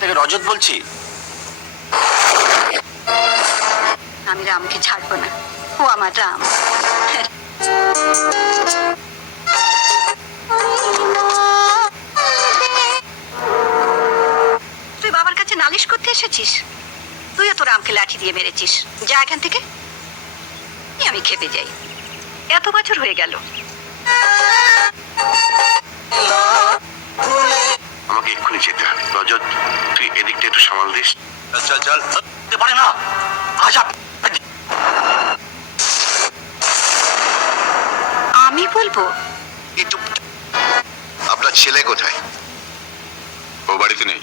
থেকে রজত বলছি। আমি রামকে ছাড়বো না। ও আমার রাম। তুই বাবার কাছে নালিশ করতে এসেছিস? তুইও তো রামকে লাঠি দিয়ে মেরেছিস। যা এখান থেকে। আমি খেপে যাই। এত বছর হয়ে গেল। আমাকে এক্ষুনি যেতে হবে। রজত তুই এদিকটা একটু সামাল দিস। চল চল পারে না। আজ আমি বলব একটু আপনার ছেলে কোথায়? ও বাড়িতে নেই।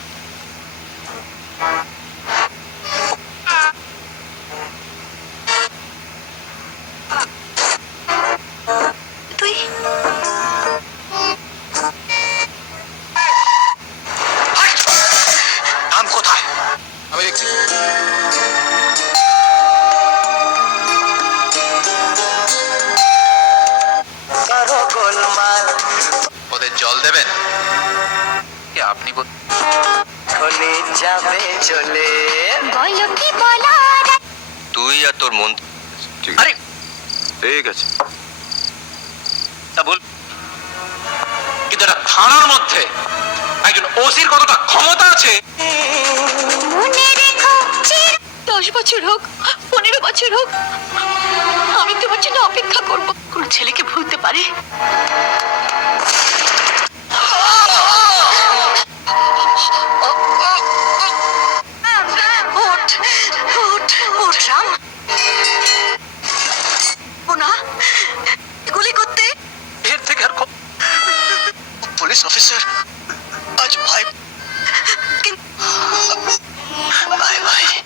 দেবেন? আপনি চলে যাবে চলে। বলো কি বলার? তুই আর তোর মন আরে ঠিক আছে। তা বল কিন্তু একটা থানার মধ্যে একজন ওসির কতটা ক্ষমতা আছে? মনে রেখো দশ বছর হোক পনেরো বছর হোক আমি তোমার জন্য অপেক্ষা করব। কোন ছেলেকে ভুলতে পারে? पुलिस ऑफिसर आज भाई भाई भाई, भाई।